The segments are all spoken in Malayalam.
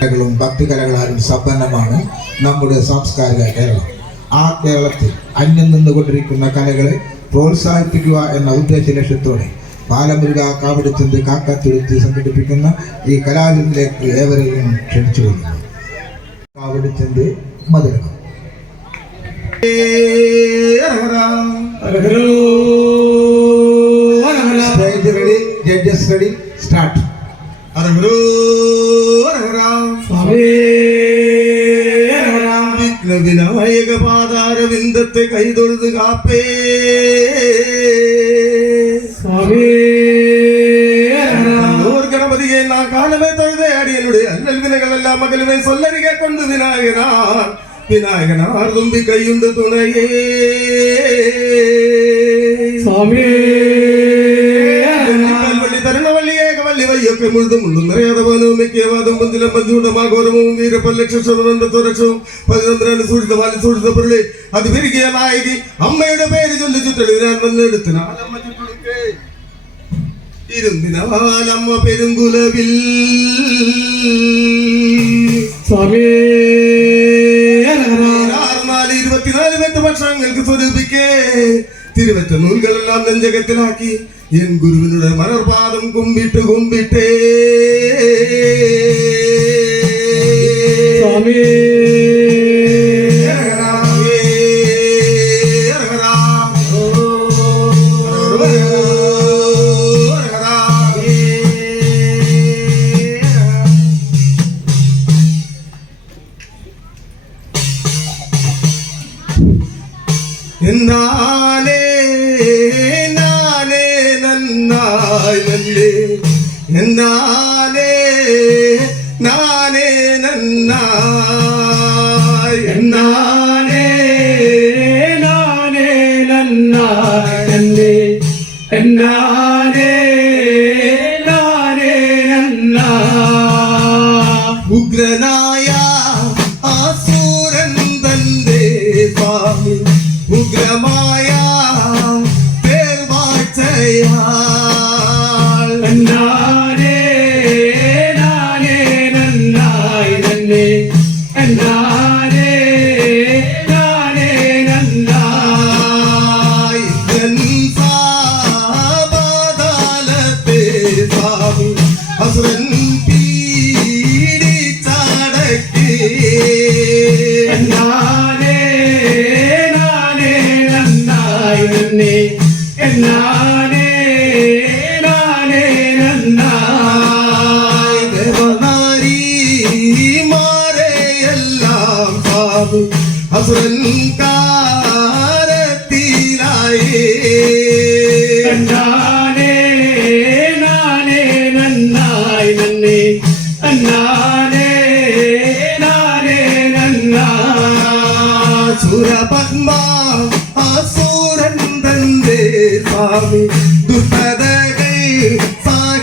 കലകളും ഭക്തികലകളാലും സമ്പന്നമാണ് നമ്മുടെ സാംസ്കാരിക കേരളം. ആ കേരളത്തിൽ അന്യം നിന്നുകൊണ്ടിരിക്കുന്ന കലകളെ പ്രോത്സാഹിപ്പിക്കുക എന്ന ഉദ്ദേശ ലക്ഷ്യത്തോടെ പാലമുരുക കാവടിച്ചന്ത് കാക്കത്തുരുത്തി സംഘടിപ്പിക്കുന്ന ഈ കലാവിരുന്നിലേക്ക് ഏവരെയും ക്ഷണിച്ചുകൊള്ളുന്നു കാവടിച്ചന്ത് മധുരം stage ready judges ready start ஏகபாதார விந்தத்தை கைதொழுது காப்பே. கணபதியை நான் காணவே தொழுதே அடியனுடைய அண்ணல் வினைகள் எல்லாம் மகளுமே சொல்லறிக கொண்டு விநாயகனார். விநாயகனார் தும்பி கையுண்டு துணையே. சுவாமி. മുഴുതും മിക്കവാദം പന്തിലും പഞ്ചൂടമാഘോരവും വാലി പുള്ളി അത് നായകി അമ്മയുടെ പേര് ചൊല്ലി ചുറ്റളി ഞാൻ വന്നെടുത്ത് നാലമ്മ ചുറ്റുടുക്കേ ഇരുന്നിനാലമ്മ പെരുങ്കുലവിൽ. ആറുനാല് ഇരുപത്തിനാല് എട്ട് വർഷങ്ങൾക്ക് സ്വരൂപിക്കേ. திருவெத்த நூல்கள் எல்லாம் நெஞ்சகத்தில் ஆக்கி என் குருவினுடைய மலர்பாதம் கும்பிட்டு கும்பிட்டே. சுவாமி. and I nome do Frederico.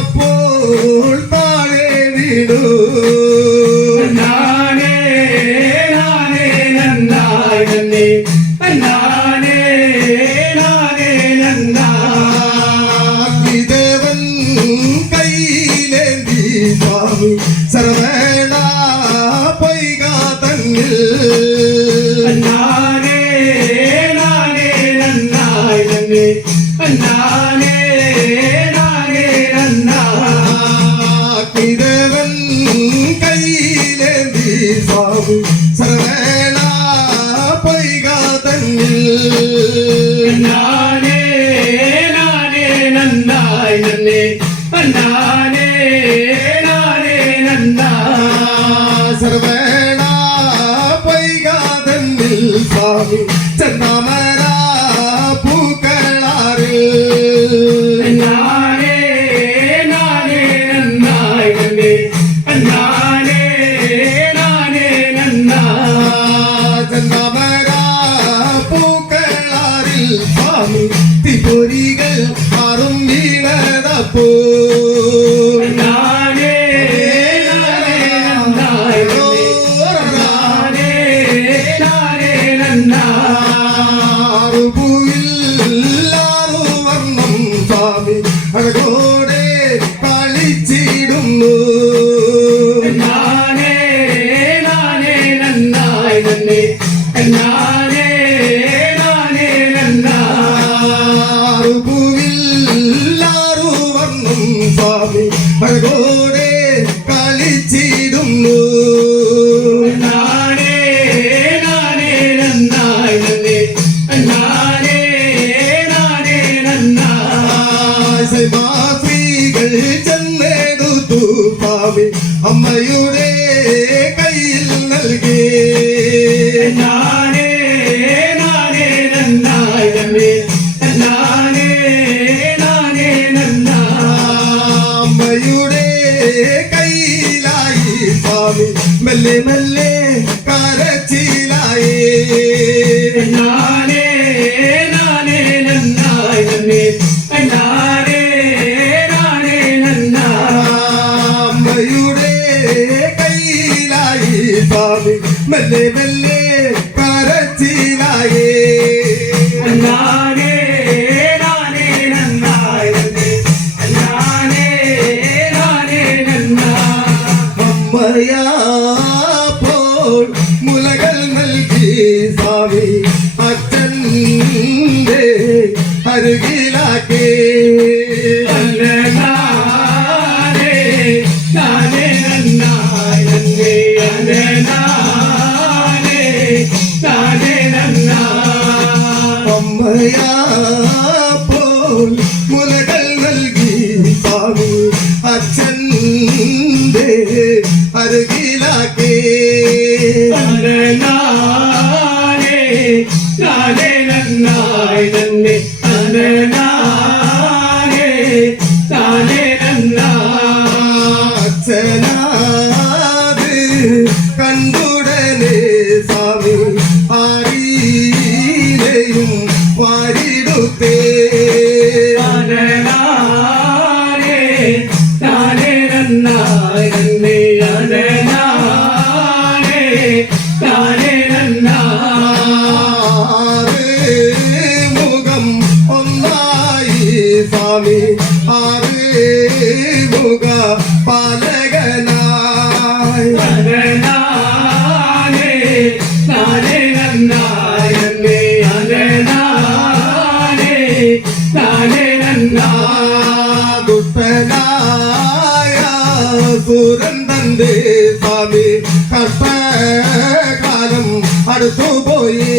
അപ്പോൾ താഴെ വീടൂ. നാണേ നാണേ നന്നായി നന്ദി നാണേ നാണേ നന്ദിദേവൻ കയ്യിലേന്തി സ്വാമി സർവേണ പൈക തന്നിൽ. നാണേ നാണേ നന്നായി നന്ദി നാ നാനേ നാനേ നന്നായി നന്നേ. നാനേ നാനേ നന്നാ. സർവേണ പൈകാതന്നിൽ സ്വാമി. ചെന്നാമേ Mele, mele. ചന്ദനാലേ താനേ നന്നാ ദുഷ്ടനായ സൂരൻ തന്റെ സ്വാമി കഷ്ടകാലം അടുത്തു പോയി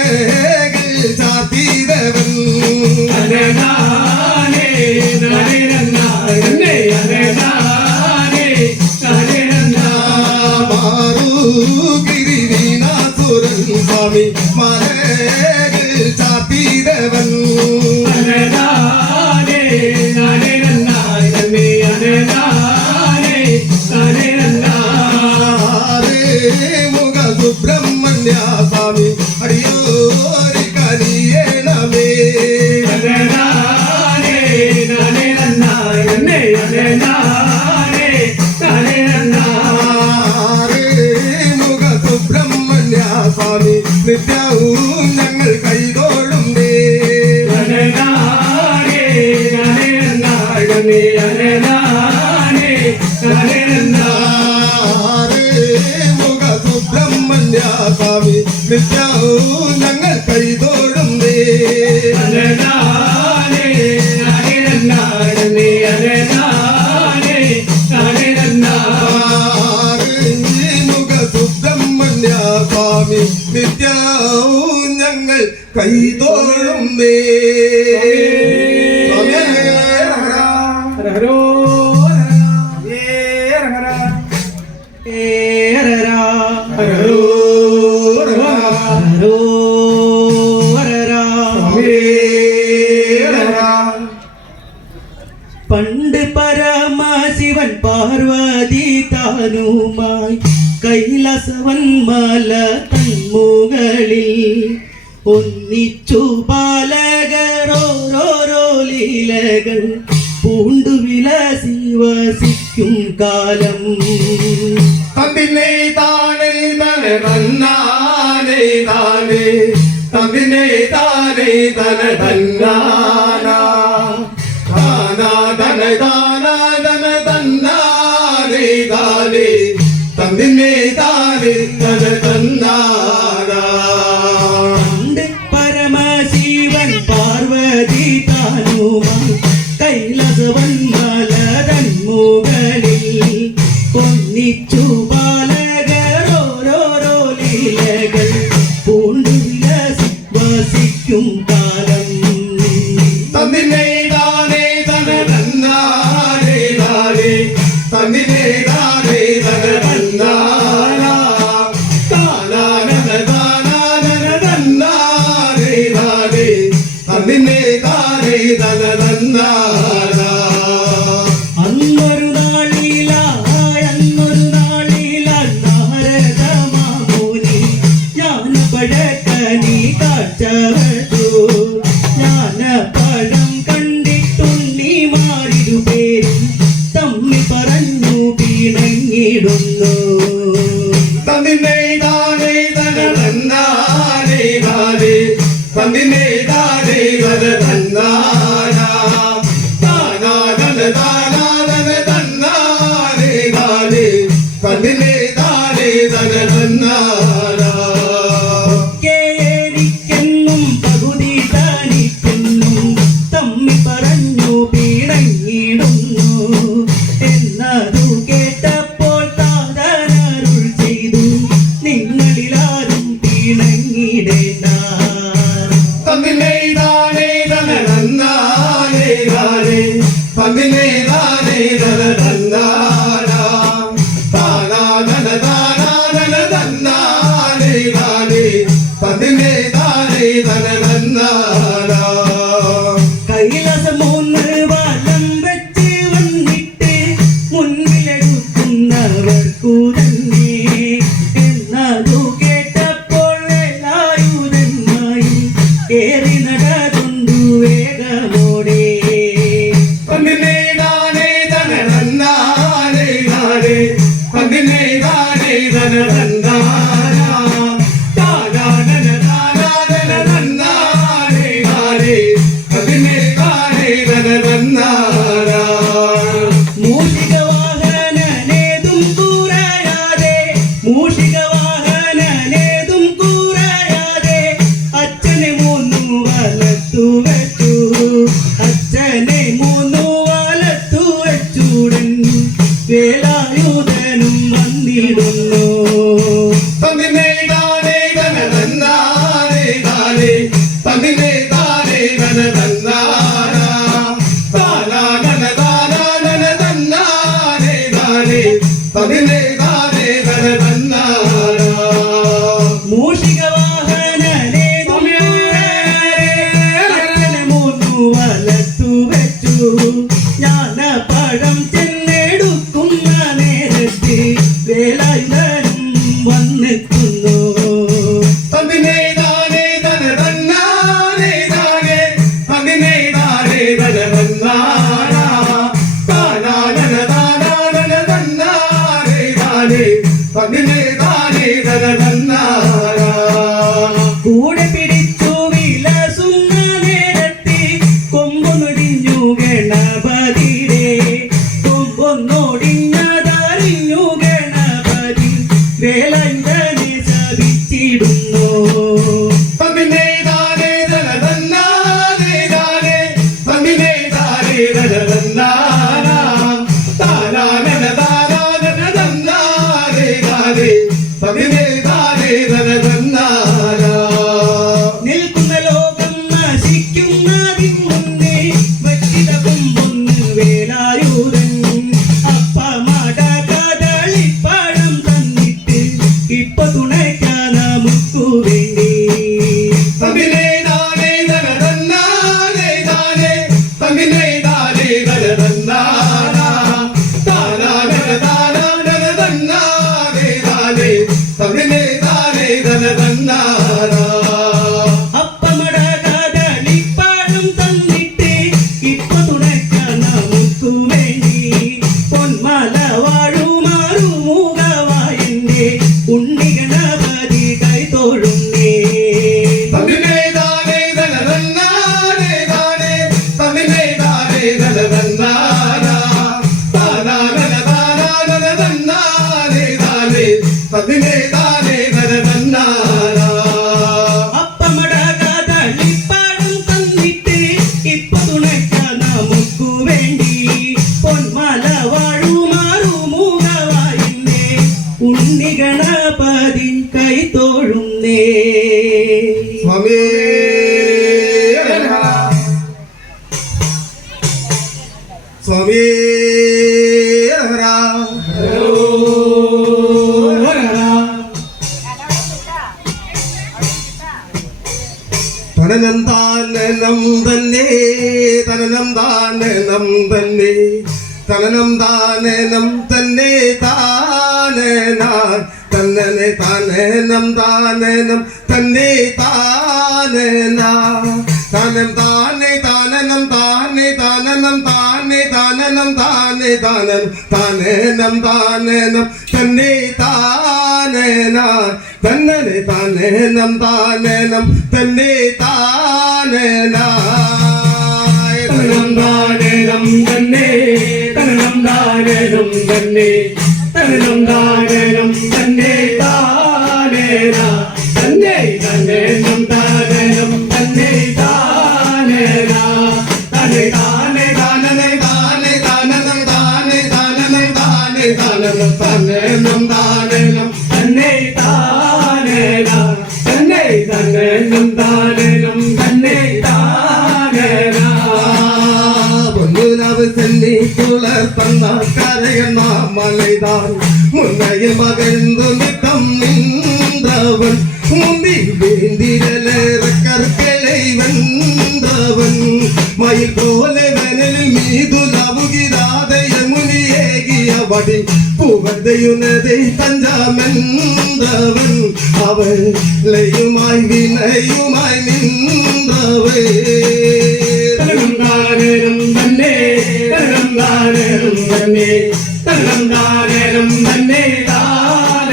ഞങ്ങൾ കൈതോടുന്നേ നിത്യാവും ഞങ്ങൾ കൈതോടുന്നേ ലീലകൾ പൂണ്ടു വിലസി വസിക്കും കാലം. തമ്പിനെ താനേ തന തന്നാനേ താനേ. തമ്പിനെ താനേ തന തന്നാനാ. താനാ തന താ ಬಂದ നം തന്നെ തനനം താനനം തന്നെ താനനാർ തന്നെ താനനം താനനം തന്നെ താനനാ താനം താനെ താനനം താനെ താനനം താനെ താനനം താനെ താനനം താനനം താനനം തന്നെ താനനാ തന്നെ താനനം താനനം തന്നെ താനനാ തനലംദാനരം തന്നെ തനലംദാനരം തന്നെ തനലംദാനരം തന്നെ താനേന തന്നെ തന്നെ மகிழ்ந்து மித்தம் நின்றவன் முந்தி வேந்திரல கற்களை வந்தவன் மயில் போல வனலில் மீது லவுகிராத யமுனி ஏகியபடி புகழ்தையுனதை தஞ்சாமென்றவன் அவளையுமாய் வினையுமாய் நின்றவே தரங்காரரும் തന്നെ തരംതാരനും തന്നെ തരംതാരനും തന്നെ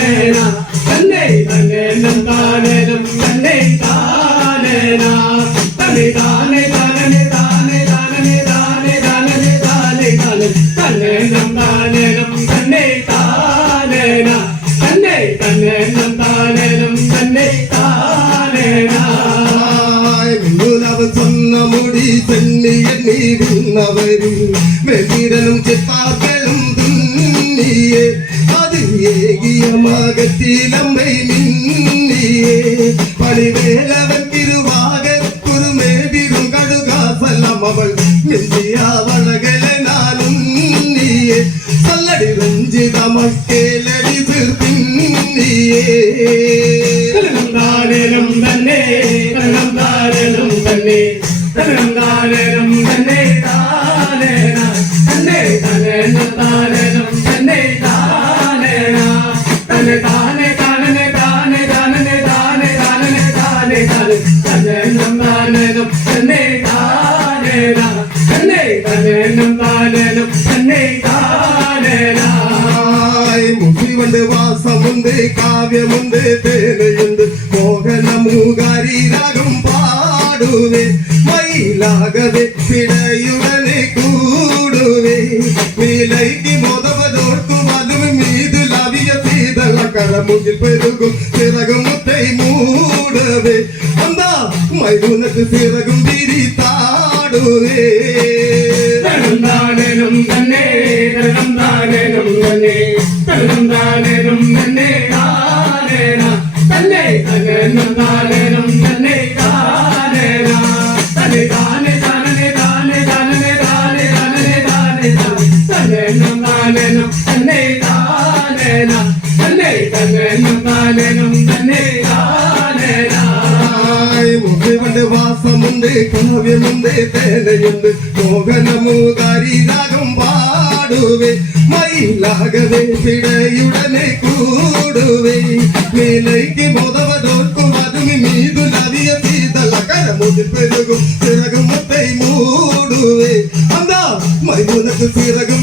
തന്നെ തന്നെ താനേനം തന്നെ താനേന തന്നെ താനെ താനനെ താനെ താനനെ താനെ താനനെ താനെ താനെ തന്നേനം താനേനം തന്നെ താനേന തന്നെ തന്നേനം താനേനം തന്നെ താനേന മുടി ചെല്ലി എണ്ണി വിന്നവരും മെല്ലിരനും ചിത്താത്ത ഏകിയ മകത്തിലമ്മൈ മിന്നിയേ പണിവേലവൻ തിരുവാകക്കുറുമേതിരും കടുകാസലം അവൾ മിന്നിയ വളകലെ നാനും നീയേ സല്ലടി രഞ്ജിത മക്കേലടി തീർത്തിന്നിയേ തന്നെ തന്നെ താനേന കാവ്യമുണ്ട് തേനയുണ്ട് മോഹനമൂകാരി രാഗം പാടുവേ മയിലാകവേ പിടയുടനെ കൂടുവേ നീലൈക്ക് മോദവതോർക്കും അതും മീതു ലവിയ സീതള കരമുകിൽ പെരുകും ചിറകും മുത്തൈ മൂടവേ എന്താ മൈതുനക്ക് ചിറകും വിരി താടുവേ തനന്ദാനനം തന്നെ തനന്ദാനനം തന്നെ തനന്ദാനനം തന്നെ താനേന തന്നെ തനന്ദാനനം തന്നെ താനേന. തന്നെ താനെ താനനെ താനെ താനനെ താനെ താനനെ താനെ തനന്ദാനനം തന്നെ താനേന തന്നെ. തനന്ദാനനം തന്നെ താനേന ആയി മുഖിവണ്ട് വാസമുണ്ട് കാവ്യമുണ്ട് തേനയുണ്ട് മോഹനമൂകാരി രാഗം പാടുവേ മയിലാകവേ പിടയുടനെ കൂടുവേ. മേലേക്ക് ബോധവതോർക്കും അതും മീതു നദിയ സീതള കരമുതിൽ പെരുകും ചിറകും മൂടുവേ. അന്താ മൈമുനക്ക് ചിറകും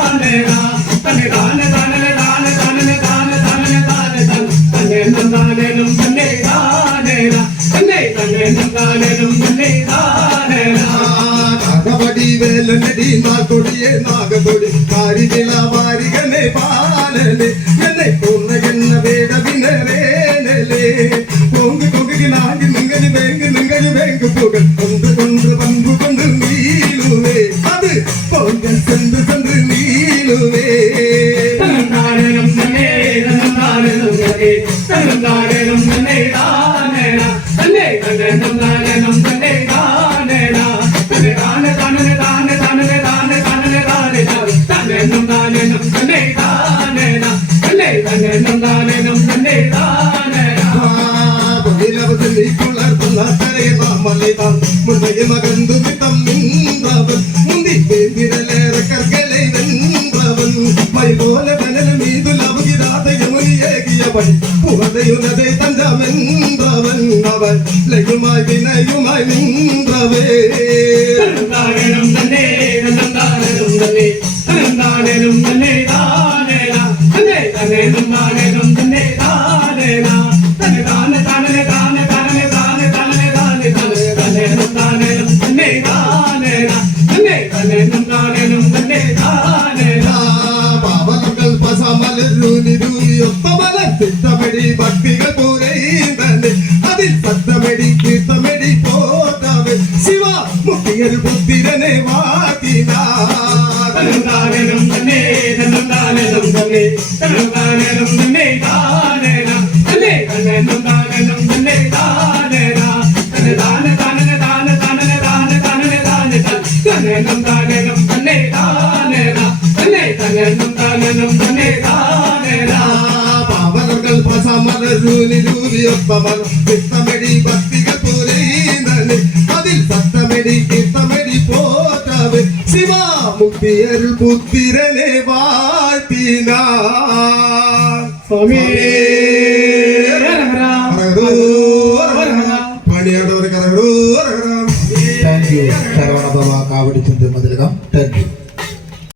വേലനടി നാക്കൊടിയെ നാഗതൊടി. കാരികില വാരികനെ പാലനെ എന്നെ കൊന്ന എന്ന വേദവിനരേനലേ പൊങ്കി കൊങ്കി നാഗി നിങ്ങളി വേങ്ക് നിങ്ങളി വേങ്ക് പുകൾ കൊണ്ട് കൊണ്ട് പങ്കു കൊണ്ട് നീലുവേ. അത് പൊങ്കൽ ചെന്ന് ചെന്ന് നീലുവേ. തനന്ദാനനം തന്നെ തനന്ദാനനം மலைதான் முந்தைய மகந்து தம்மின்றவன் முந்திக்கு விரலேற கற்களை வென்றவன் மை போல கனல் மீது லவுகிறாத யமுனி ஏகியவன் புகழையுனதை தந்தமென்றவன் அவன் லகுமாய் வினையுமாய் நின்றவே தந்தாடனும் தன்னே தந்தாடனும் தன்னே தந்தாடனும் தன்னே தான் ஒத்தமல சித்தமடி பக்திகள் போரைந்தே அதில் சத்தமடி கீர்த்தமடி போதாவே சிவா முத்தியல் புத்திரனே வா இருப்பவன் சித்தமெடி பக்திக புரிந்தனே அதில் சத்தமெடி கித்தமெடி போட்டவே. சிவா முக்தியர் புத்திரனே வாழ்த்தினார். சுவாமியே.